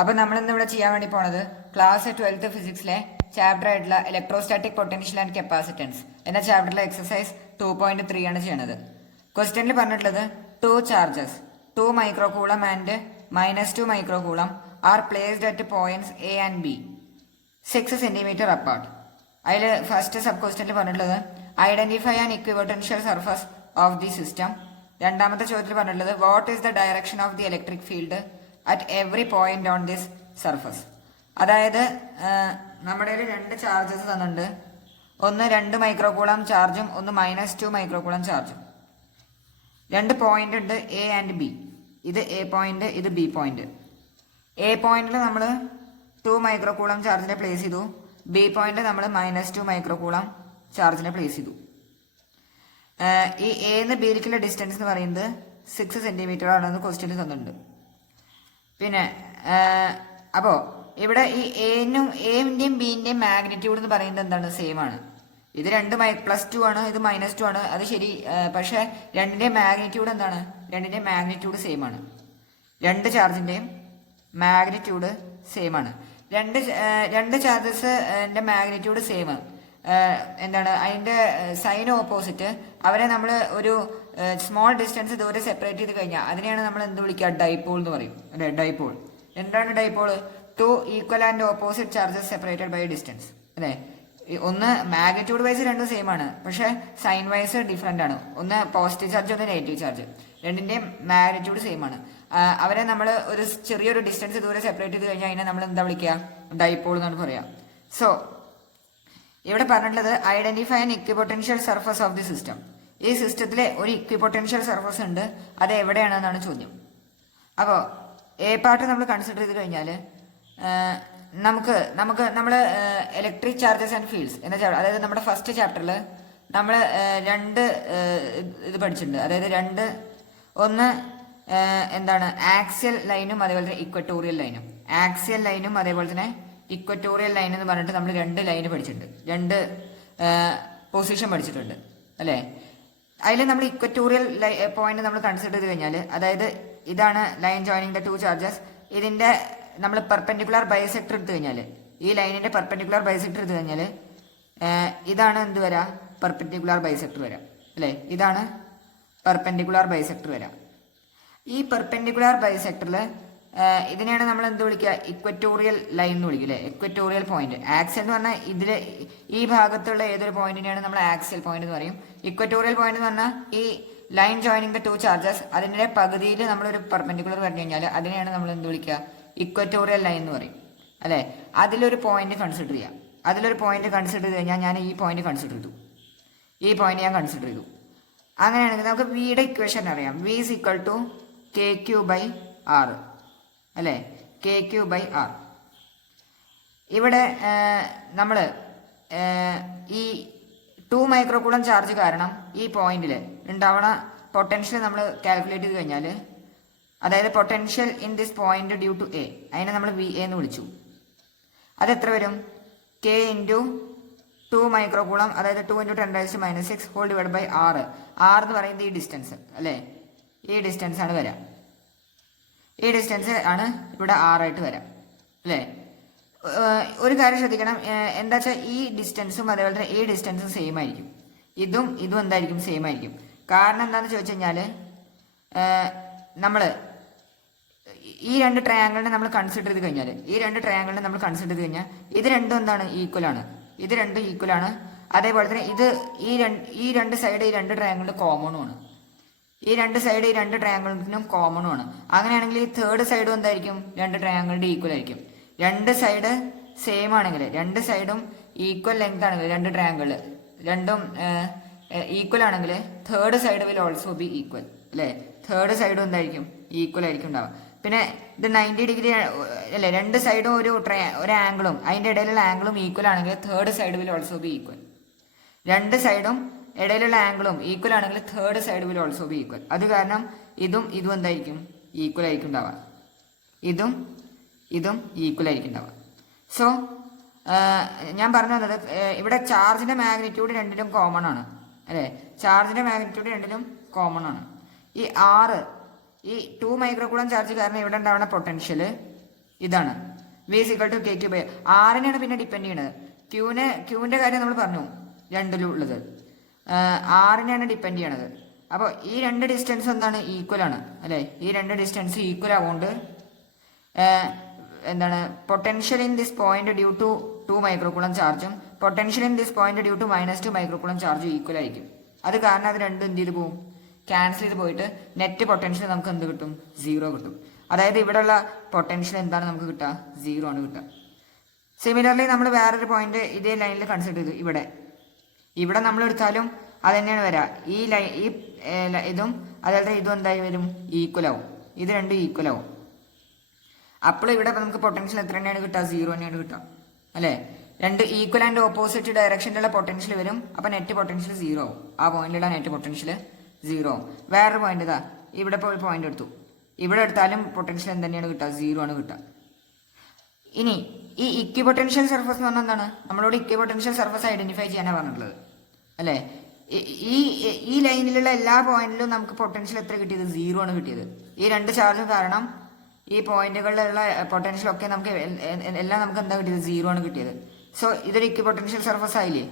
അപ്പോൾ നമ്മൾ ഇന്ന് ഇവിടെ ചെയ്യാൻ വേണ്ടി പോണത് ക്ലാസ് 12th ഫിസിക്സിലെ ചാപ്റ്റർ ആയിട്ടുള്ള ഇലക്ട്രോസ്റ്റാറ്റിക് പൊട്ടൻഷ്യൽ ആൻഡ് കപ്പാസിറ്റൻസ് എന്ന ചാപ്റ്ററിലെ എക്സസൈസ് 2.3 ആണ് ചെയ്യണത്. ക്വസ്റ്റ്യനിൽ പറഞ്ഞിട്ടുള്ളത് 2 charges 2 microcoulomb and -2 microcoulomb are placed at points A and B 6 centimetre apart. അതിൽ ഫസ്റ്റ് സബ് ക്വസ്റ്റ്യനിൽ പറഞ്ഞിട്ടുള്ളത് identify an equipotential surface of the system. രണ്ടാമത്തെ ചോദ്യത്തിൽ പറഞ്ഞിട്ടുള്ളത് what is the direction of the electric field at every point on this surface. അതായത് നമ്മുടെ രണ്ട് charges തന്നിട്ടുണ്ട്. ഒന്ന് 2 മൈക്രോകൂളം ചാർജും ഒന്ന് -2 മൈക്രോകൂളം ചാർജും. രണ്ട് പോയിന്റ് ഉണ്ട് എ ആൻഡ് ബി. ഇത് എ പോയിന്റ്, ഇത് ബി പോയിന്റ്. എ പോയിന്റിൽ നമ്മൾ 2 മൈക്രോകൂളം ചാർജിനെ പ്ലേസ് ചെയ്തു. ബി പോയിന്റ് നമ്മൾ -2 മൈക്രോകൂളം ചാർജിനെ പ്ലേസ് ചെയ്തു. ഈ എന്ന് ബിയിലേക്കുള്ള ഡിസ്റ്റൻസ് എന്ന് പറയുന്നത് 6 സെന്റിമീറ്റർ ആണെന്ന് ക്വസ്റ്റ്യനിൽ തന്നിട്ടുണ്ട്. പിന്നെ അപ്പോൾ ഇവിടെ ഈ എൻ്റെയും ബിൻ്റെയും മാഗ്നിറ്റ്യൂഡ് എന്ന് പറയുന്നത് എന്താണ്? സെയിം ആണ്. ഇത് രണ്ട് +2 ആണ്, ഇത് -2 ആണ്. അത് ശരി, പക്ഷേ രണ്ടിൻ്റെയും മാഗ്നിറ്റ്യൂഡ് എന്താണ്? രണ്ടിൻ്റെയും മാഗ്നിറ്റ്യൂഡ് സെയിം ആണ്. രണ്ട് ചാർജിൻ്റെയും മാഗ്നിറ്റ്യൂഡ് സെയിം ആണ്. രണ്ട് ചാർജസ് മാഗ്നിറ്റ്യൂഡ് സെയിം. എന്താണ് അതിൻ്റെ സൈൻ ഓപ്പോസിറ്റ്. അവരെ നമ്മൾ ഒരു സ്മോൾ ഡിസ്റ്റൻസ് ദൂരെ സെപ്പറേറ്റ് ചെയ്ത് കഴിഞ്ഞാൽ അതിനെയാണ് നമ്മൾ എന്ത് വിളിക്കുക? ഡൈപോൾ എന്ന് പറയും. അല്ലേ, ഡൈപോൾ. എന്താണ് dipole? 2 equal and opposite charges separated by distance. അല്ലേ, ഒന്ന് മാഗ്നിറ്റ്യൂഡ് വൈസ് രണ്ടും സെയിം ആണ്, പക്ഷേ സൈൻ വൈസ് ഡിഫറെൻ്റ് ആണ്. ഒന്ന് പോസിറ്റീവ് ചാർജ്, ഒന്ന് നെഗറ്റീവ് ചാർജ്. രണ്ടിൻ്റെയും മാഗ്നിറ്റ്യൂഡ് സെയിം ആണ്. അവരെ നമ്മൾ ഒരു ചെറിയൊരു ഡിസ്റ്റൻസ് ദൂരെ സെപ്പറേറ്റ് ചെയ്ത് കഴിഞ്ഞാൽ അതിനെ നമ്മൾ എന്താ വിളിക്കുക? ഡൈപോൾ എന്നാണ് പറയുക. സോ ഇവിടെ പറഞ്ഞിട്ടുള്ളത് identify an equipotential surface of the system. ഈ സിസ്റ്റത്തിലെ ഒരു ഇക്വിപൊട്ടൻഷ്യൽ സർഫസ് ഉണ്ട്, അത് എവിടെയാണെന്നാണ് ചോദ്യം. അപ്പോൾ എ പാർട്ട് നമ്മൾ കൺസിഡർ ചെയ്ത് കഴിഞ്ഞാൽ നമ്മൾ ഇലക്ട്രിക് ചാർജസ് ആൻഡ് ഫീൽഡ്സ് എന്ന ചാപ്റ്റർ, അതായത് നമ്മുടെ ഫസ്റ്റ് ചാപ്റ്ററിൽ നമ്മൾ രണ്ട് ഇത് പഠിച്ചിട്ടുണ്ട്. അതായത് ഒന്ന് എന്താണ് ആക്സിയൽ ലൈനും അതേപോലെ തന്നെ ഇക്വറ്റോറിയൽ ലൈനും. ആക്സിയൽ ലൈനും അതേപോലെ തന്നെ ഇക്വറ്റോറിയൽ ലൈൻ എന്ന് പറഞ്ഞിട്ട് നമ്മൾ 2 ലൈന് പഠിച്ചിട്ടുണ്ട്, 2 പൊസിഷൻ പഠിച്ചിട്ടുണ്ട്. അല്ലേ, അതിൽ നമ്മൾ ഇക്വറ്റോറിയൽ പോയിന്റ് നമ്മൾ കൺസിഡർ ചെയ്ത് കഴിഞ്ഞാൽ, അതായത് ഇതാണ് ലൈൻ ജോയിനിങ് ദ 2 ചാർജസ്. ഇതിൻ്റെ നമ്മൾ പെർപെൻഡിക്കുലർ ബൈസെക്ടർ എടുത്തു കഴിഞ്ഞാൽ, ഈ ലൈനിൻ്റെ പെർപെൻഡിക്കുലർ ബൈസെക്ടർ എടുത്തു കഴിഞ്ഞാൽ ഇതാണ് എന്ത് വരാം? പെർപെൻഡിക്കുലർ ബൈസെക്ടർ വരാം. അല്ലേ, ഇതാണ് പെർപെൻഡിക്കുലർ ബൈസെക്ടർ വരാം. ഈ പെർപെൻഡിക്കുലർ ബൈസെക്ടറിൽ ഇതിനെയാണ് നമ്മൾ എന്ത് വിളിക്കുക? ഇക്വറ്റോറിയൽ ലൈൻ എന്ന് വിളിക്കുക. അല്ലേ, ഇക്വറ്റോറിയൽ പോയിന്റ്. ആക്സിയൽ എന്ന് പറഞ്ഞാൽ ഇതിൽ ഈ ഭാഗത്തുള്ള ഏതൊരു പോയിന്റിനെയാണ് നമ്മൾ ആക്സിയൽ പോയിന്റ് എന്ന് പറയും. ഇക്വറ്റോറിയൽ പോയിന്റ് എന്ന് പറഞ്ഞാൽ ഈ ലൈൻ ജോയിനിങ് ദ 2 ചാർജസ്, അതിൻ്റെ പകുതിയിൽ നമ്മളൊരു പെർപെൻഡിക്കുലർ പറഞ്ഞു കഴിഞ്ഞാൽ അതിനെയാണ് നമ്മൾ എന്ത് വിളിക്കുക? ഇക്വറ്റോറിയൽ ലൈൻ എന്ന് പറയും. അല്ലേ, അതിലൊരു പോയിന്റ് കൺസിഡർ ചെയ്യാം. അതിലൊരു പോയിന്റ് കൺസിഡർ ചെയ്ത് കഴിഞ്ഞാൽ ഞാൻ ഈ പോയിന്റ് കൺസിഡർ ചെയ്തു, ഈ പോയിന്റ് ഞാൻ കൺസിഡർ ചെയ്തു. അങ്ങനെയാണെങ്കിൽ നമുക്ക് വിയുടെ ഇക്വേഷൻ അറിയാം. V is equal to KQ/R. അല്ലേ, KQ/R. ഇവിടെ നമ്മൾ ഈ 2 മൈക്രോകൂളം ചാർജ് കാരണം ഈ പോയിന്റിൽ ഉണ്ടാവണ പൊട്ടൻഷ്യൽ നമ്മൾ കാൽക്കുലേറ്റ് ചെയ്ത് കഴിഞ്ഞാൽ, അതായത് potential in this point due to A, അതിനെ നമ്മൾ VA എന്ന് വിളിച്ചു. അതെത്ര വരും? K × 2 മൈക്രോകൂളം, അതായത് 2 × 10⁻⁻⁶ whole divide by R. R എന്ന് പറയുന്നത് ഈ ഡിസ്റ്റൻസ്. അല്ലേ, ഈ ഡിസ്റ്റൻസ് ആണ് വരാം. ഈ ഡിസ്റ്റൻസ് ആണ് ഇവിടെ R ആയിട്ട് വരാം. അല്ലേ, ഒരു കാര്യം ശ്രദ്ധിക്കണം. എന്താ വെച്ചാൽ ഈ ഡിസ്റ്റൻസും അതേപോലെ തന്നെ ഈ ഡിസ്റ്റൻസും സെയിം ആയിരിക്കും. ഇതും എന്തായിരിക്കും? സെയിം ആയിരിക്കും. കാരണം എന്താണെന്ന് ചോദിച്ചു കഴിഞ്ഞാൽ, നമ്മൾ ഈ 2 ട്രയാങ്കിളിനെ നമ്മൾ കൺസിഡർ ചെയ്ത് കഴിഞ്ഞാൽ, ഇത് രണ്ടും എന്താണ്? ഈക്വൽ ആണ്. ഇത് രണ്ടും ഈക്വൽ ആണ്. അതേപോലെ തന്നെ ഈ രണ്ട് സൈഡ് ഈ 2 ട്രയാങ്കിളിന് കോമണും ആണ്. ഈ 2 സൈഡ് ഈ 2 ട്രയാങ്കിളിനും കോമണും ആണ്. അങ്ങനെയാണെങ്കിൽ ഈ തേർഡ് സൈഡും എന്തായിരിക്കും? 2 ട്രയാങ്കിളിൻ്റെ ഈക്വൽ ആയിരിക്കും. 2 സൈഡ് സെയിം ആണെങ്കിൽ, 2 സൈഡും ഈക്വൽ ലെങ്ത് ആണെങ്കിൽ, 2 ട്രയാങ്കിൾ രണ്ടും ഈക്വൽ ആണെങ്കിൽ third side will also be equal. അല്ലേ, തേർഡ് സൈഡും എന്തായിരിക്കും? ഈക്വൽ ആയിരിക്കും ഉണ്ടാവുക. പിന്നെ ഇത് 90 ഡിഗ്രി അല്ലേ, 2 സൈഡും ഒരു ആംഗിളും അതിൻ്റെ ഇടയിലുള്ള ആംഗിളും ഈക്വൽ ആണെങ്കിൽ third side will also be equal. 2 സൈഡും ഇടയിലുള്ള ആംഗിളും ഈക്വൽ ആണെങ്കിൽ third side will also be equal. അത് കാരണം ഇതും എന്തായിരിക്കും? ഈക്വൽ ആയിരിക്കും ഉണ്ടാവുക. ഇതും ഈക്വൽ ആയിരിക്കും ഉണ്ടാവുക. സോ ഞാൻ പറഞ്ഞു തന്നത് ഇവിടെ ചാർജിൻ്റെ മാഗ്നിറ്റ്യൂഡ് രണ്ടിലും കോമൺ ആണ്. അല്ലേ, ചാർജിൻ്റെ മാഗ്നിറ്റ്യൂഡ് രണ്ടിലും കോമൺ ആണ്. ഈ R ഈ 2 മൈക്രോകൂളം ചാർജ് കാരണം ഇവിടെ ഉണ്ടാവുന്ന പൊട്ടൻഷ്യൽ ഇതാണ് V is equal to K Q by ആറിനെയാണ് പിന്നെ ഡിപ്പെൻഡ് ചെയ്യണത്. ക്യൂവിൻ്റെ കാര്യം നമ്മൾ പറഞ്ഞു രണ്ടിലും ഉള്ളത്, ആറിനെയാണ് ഡിപ്പെൻഡ് ചെയ്യണത്. അപ്പോൾ ഈ രണ്ട് ഡിസ്റ്റൻസ് എന്താണ് ഈക്വൽ ആണ് അല്ലേ? ഈ രണ്ട് ഡിസ്റ്റൻസ് ഈക്വൽ ആവുകൊണ്ട് എന്താണ് potential in this point due to 2 microcoulomb ചാർജും potential in this point due to -2 microcoulomb ചാർജും ഈക്വൽ ആയിരിക്കും. അത് കാരണം അത് രണ്ടും എന്ത് ചെയ്ത് പോകും, ക്യാൻസൽ ചെയ്ത് പോയിട്ട് നെറ്റ് പൊട്ടൻഷ്യൽ നമുക്ക് എന്ത് കിട്ടും, 0 കിട്ടും. അതായത് ഇവിടെയുള്ള പൊട്ടൻഷ്യൽ എന്താണ് നമുക്ക് കിട്ടുക, 0 ആണ് കിട്ടുക. സിമിലർലി നമ്മൾ വേറൊരു പോയിന്റ് ഇതേ ലൈനിൽ കൺസിഡർ ചെയ്തു. ഇവിടെ നമ്മൾ എടുത്താലും അത് തന്നെയാണ് വരിക. ഈ ഇതും അതുപോലെ ഇതും എന്തായി വരും, ഈക്വൽ ആവും. ഇത് രണ്ടും ഈക്വൽ ആവും. അപ്പോൾ ഇവിടെ നമുക്ക് പൊട്ടൻഷ്യൽ എത്ര തന്നെയാണ് കിട്ടുക, 0 തന്നെയാണ് കിട്ടുക അല്ലേ? രണ്ട് ഈക്വൽ ആൻഡ് ഓപ്പോസിറ്റ് ഡയറക്ഷനിലുള്ള പൊട്ടൻഷ്യൽ വരും. അപ്പോൾ നെറ്റ് പൊട്ടൻഷ്യൽ 0 ആവും. ആ പോയിന്റിലുള്ള നെറ്റ് പൊട്ടൻഷ്യൽ 0 ആവും. വേറൊരു പോയിന്റ് ഇതാ, ഇവിടെ ഇപ്പോൾ ഒരു പോയിന്റ് എടുത്തു. ഇവിടെ എടുത്താലും പൊട്ടൻഷ്യൽ എന്ത് തന്നെയാണ് കിട്ടുക, 0 ആണ് കിട്ടുക. ഇനി ഈ ഇക്വിപൊട്ടൻഷ്യൽ സർഫസ് എന്ന് പറഞ്ഞാൽ എന്താണ്, നമ്മളോട് ഇക്വിപൊട്ടൻഷ്യൽ സർഫസ് ഐഡന്റിഫൈ ചെയ്യാനാണ് പറഞ്ഞിട്ടുള്ളത് അല്ലേ? ഈ ലൈനിലുള്ള എല്ലാ പോയിന്റിലും നമുക്ക് പൊട്ടൻഷ്യൽ എത്ര കിട്ടിയത്, 0 ആണ് കിട്ടിയത്. ഈ രണ്ട് ചാർജും കാരണം ഈ പോയിന്റുകളിലുള്ള പൊട്ടൻഷ്യൽ ഒക്കെ നമുക്ക് എല്ലാം നമുക്ക് എന്താ കിട്ടിയത്, 0 ആണ് കിട്ടിയത്. സോ ഇതൊരു ഇക്വിപൊട്ടൻഷ്യൽ സർഫസ് ആയില്ലേ?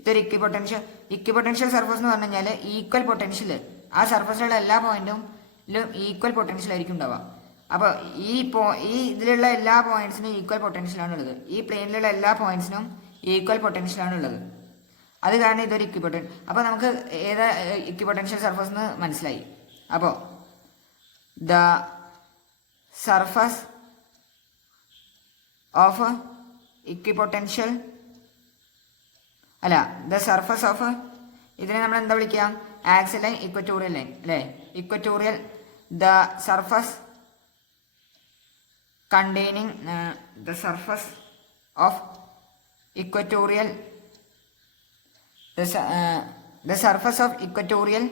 ഇതൊരു ഇക്വിപൊട്ടൻഷ്യൽ സർഫസ് എന്ന് പറഞ്ഞു കഴിഞ്ഞാൽ ഈക്വൽ പൊട്ടൻഷ്യൽ, ആ സർഫസിലുള്ള എല്ലാ പോയിന്റിലും ഈക്വൽ പൊട്ടൻഷ്യൽ ആയിരിക്കും ഉണ്ടാവുക. അപ്പോൾ ഈ ഇതിലുള്ള എല്ലാ പോയിന്റ്സിനും ഈക്വൽ പൊട്ടൻഷ്യലാണ് ഉള്ളത്. ഈ പ്ലെയിനിലുള്ള എല്ലാ പോയിന്റ്സിനും ഈക്വൽ പൊട്ടൻഷ്യലാണ് ഉള്ളത്. അത് കാരണം ഇതൊരു അപ്പോൾ നമുക്ക് ഏതാ ഇക്വിപൊട്ടൻഷ്യൽ സർഫസ് എന്ന് മനസ്സിലായി. അപ്പോൾ the surface of equipotential the surface of ഇതിനെ നമ്മൾ എന്താ വിളിക്കുക, ആക്സിൽ ലൈൻ, ഇക്വറ്റോറിയൽ ലൈൻ അല്ലേ? Equatorial the surface containing the surface of equatorial the surface of equatorial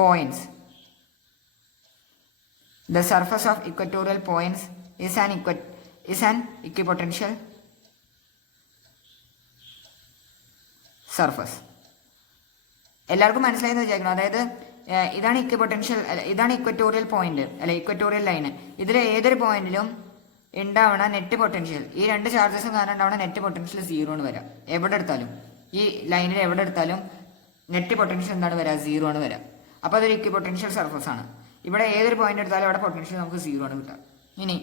points. The surface of equatorial points is an equipotential surface. എല്ലാവർക്കും മനസ്സിലായെന്ന് വിചാരിക്കണം. അതായത് ഇതാണ് ഇക്വിപൊട്ടൻഷ്യൽ, ഇതാണ് ഇക്വറ്റോറിയൽ പോയിന്റ് അല്ലെ, ഇക്വറ്റോറിയൽ ലൈന്. ഇതിൽ ഏതൊരു പോയിന്റിലും ഉണ്ടാവണ നെറ്റ് പൊട്ടൻഷ്യൽ, ഈ രണ്ട് ചാർജസും കാരണം ഉണ്ടാവണ നെറ്റ് പൊട്ടൻഷ്യൽ 0 ആണ് വരാം. എവിടെ എടുത്താലും ഈ ലൈനിൽ എവിടെ എടുത്താലും നെറ്റ് പൊട്ടൻഷ്യൽ എന്താണ് വരാം, 0 ആണ് വരാം. അപ്പോൾ അതൊരു ഇക്വിപൊട്ടൻഷ്യൽ സർഫസ് ആണ്. ഇവിടെ ഏതൊരു പോയിന്റ് എടുത്താലും അവിടെ പൊട്ടൻഷ്യൽ നമുക്ക് 0 ആണ് കിട്ടുക. ഇനി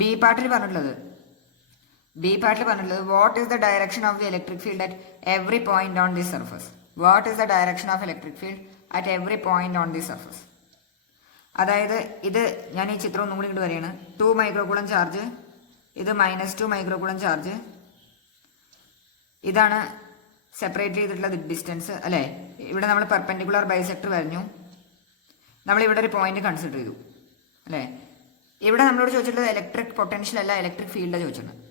ബി പാർട്ടിൽ പറഞ്ഞിട്ടുള്ളത് what is the direction of the electric field at every point on this surface. What is the direction of electric field at every point on the surface. അതായത് ഇത് ഞാൻ ഈ ചിത്രം ഒന്നും കൂടി ഇങ്ങോട്ട് വരികയാണ്. 2 മൈക്രോകൂളം ചാർജ്, ഇത് -2 മൈക്രോകൂളം ചാർജ്, ഇതാണ് സെപ്പറേറ്റ് ചെയ്തിട്ടുള്ള ഡിസ്റ്റൻസ് അല്ലേ? ഇവിടെ നമ്മൾ പെർപെൻഡിക്കുലർ ബൈസെക്ടർ വരഞ്ഞു. നമ്മളിവിടെ ഒരു പോയിന്റ് കൺസിഡർ ചെയ്തു അല്ലേ? ഇവിടെ നമ്മളോട് ചോദിച്ചിട്ടുള്ളത് ഇലക്ട്രിക് പൊട്ടൻഷ്യൽ അല്ല, ഇലക്ട്രിക് ഫീൽഡാണ് ചോദിച്ചിട്ടുള്ളത്.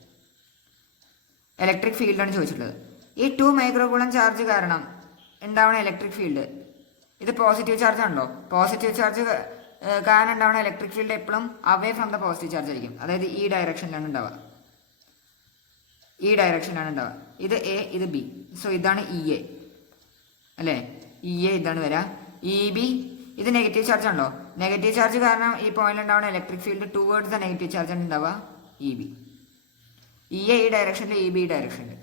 ഇലക്ട്രിക് ഫീൽഡാണ് ചോദിച്ചിട്ടുള്ളത്. ഈ 2 മൈക്രോകൂളം ചാർജ് കാരണം ഉണ്ടാവുന്ന ഇലക്ട്രിക് ഫീൽഡ്, ഇത് പോസിറ്റീവ് ചാർജ് ആണല്ലോ. പോസിറ്റീവ് ചാർജ് കാരണം ഉണ്ടാവുന്ന ഇലക്ട്രിക് ഫീൽഡ് എപ്പോഴും away from the positive charge ആയിരിക്കും. അതായത് ഈ ഡയറക്ഷനിലാണ് ഉണ്ടാവുക. ഇത് എ, ഇത് ബി. സോ ഇതാണ് ഇ എ അല്ലേ? ഇ എ ഇതാണ് വരാം. ഇ ബി ഇത് നെഗറ്റീവ് ചാർജ് ആണല്ലോ. നെഗറ്റീവ് ചാർജ് കാരണം ഈ പോയിന്റിൽ ഉണ്ടാവുന്ന electric field towards the negative charge ആണ് ഉണ്ടാവുക, ഇ ബി. ഇ എ ഈ ഡയറക്ഷനിൽ, ഇ ബി ഈ ഡയറക്ഷനിൽ.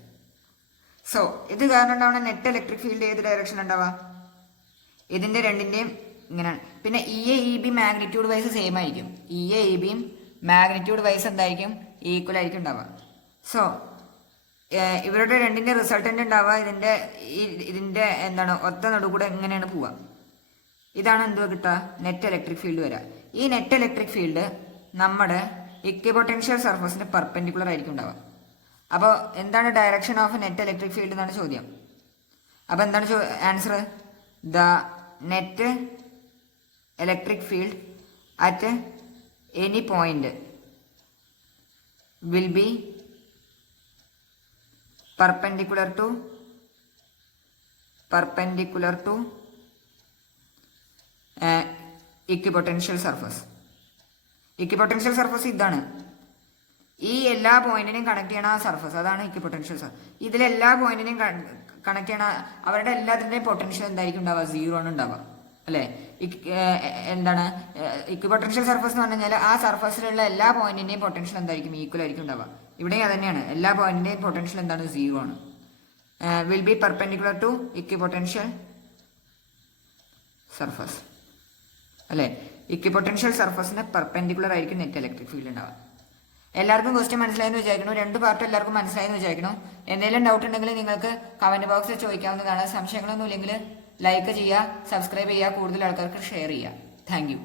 സോ ഇത് കാരണം ഉണ്ടാവുന്ന നെറ്റ് ഇലക്ട്രിക് ഫീൽഡ് ഏത് ഡയറക്ഷനിൽ ഉണ്ടാവുക, ഇതിൻ്റെ രണ്ടിൻ്റെയും ഇങ്ങനെയാണ്. പിന്നെ E A E B magnitude wise same ആയിരിക്കും. ഇ എ ഇ ബിയും മാഗ്നിറ്റ്യൂഡ് വൈസ് എന്തായിരിക്കും, ഈക്വൽ ആയിരിക്കും ഉണ്ടാവുക. സോ ഇവരുടെ രണ്ടിൻ്റെ റിസൾട്ടൻ്റ് ഉണ്ടാവുക ഇതിൻ്റെ എന്താണ് ഒത്ത നടുകൂടെ എങ്ങനെയാണ് പോവുക. ഇതാണ് എന്തുവാ കിട്ടുക, നെറ്റ് ഇലക്ട്രിക് ഫീൽഡ് വരിക. ഈ നെറ്റ് ഇലക്ട്രിക് ഫീൽഡ് നമ്മുടെ ഇക്വിപൊട്ടൻഷ്യൽ സർഫസിന് പെർപെൻഡിക്കുലർ ആയിരിക്കും ഉണ്ടാവുക. അപ്പോൾ എന്താണ് direction of net electric field എന്നാണ് ചോദ്യം. അപ്പോൾ എന്താണ് answer, the net electric field at any point will be perpendicular to equipotential surface. Equipotential surface ഇതാണ്. ഈ എല്ലാ പോയിന്റിനെയും കണക്ട് ചെയ്യണ ആ സർഫസ്, അതാണ് ഇക്വിപൊട്ടൻഷ്യൽ സർഫസ്. ഇതിലെല്ലാ പോയിന്റിനെയും കണക്ട് ചെയ്യണ അവരുടെ എല്ലാത്തിൻ്റെയും പൊട്ടൻഷ്യൽ എന്തായിരിക്കും ഉണ്ടാവുക, 0 ആണ് ഉണ്ടാവുക അല്ലേ? എന്താണ് ഇക്വിപൊട്ടൻഷ്യൽ സർഫസ് എന്ന് പറഞ്ഞു കഴിഞ്ഞാൽ ആ സർഫസിലുള്ള എല്ലാ പോയിന്റിന്റെയും പൊട്ടൻഷ്യൽ എന്തായിരിക്കും? ഈക്വൽ ആയിരിക്കും ഉണ്ടാവുക. ഇവിടെയും അത് തന്നെയാണ്, എല്ലാ പോയിന്റിന്റെയും പൊട്ടൻഷ്യൽ എന്താണ്? 0 ആണ്. Will be perpendicular to equipotential surface അല്ലേ? ഇക്വിപൊട്ടൻഷ്യൽ സർഫസിന് പെർപെൻഡിക്കുലർ ആയിരിക്കും നെറ്റ് ഇലക്ട്രിക് ഫീൽഡ് ഉണ്ടാവുക. എല്ലാവർക്കും ക്വസ്റ്റ്യൻ മനസ്സിലായെന്ന് വിചാരിക്കുന്നു. 2 പാർട്ടും എല്ലാവർക്കും മനസ്സിലായെന്ന് വിചാരിക്കുന്നു. എന്തെങ്കിലും ഡൗട്ട് ഉണ്ടെങ്കിൽ നിങ്ങൾക്ക് കമന്റ് ബോക്സിൽ ചോദിക്കാവുന്നതാണ്. സംശയങ്ങളൊന്നും ഇല്ലെങ്കിൽ ലൈക്ക് ചെയ്യുക, സബ്സ്ക്രൈബ് ചെയ്യുക, കൂടുതൽ ആൾക്കാർക്ക് ഷെയർ ചെയ്യുക. താങ്ക്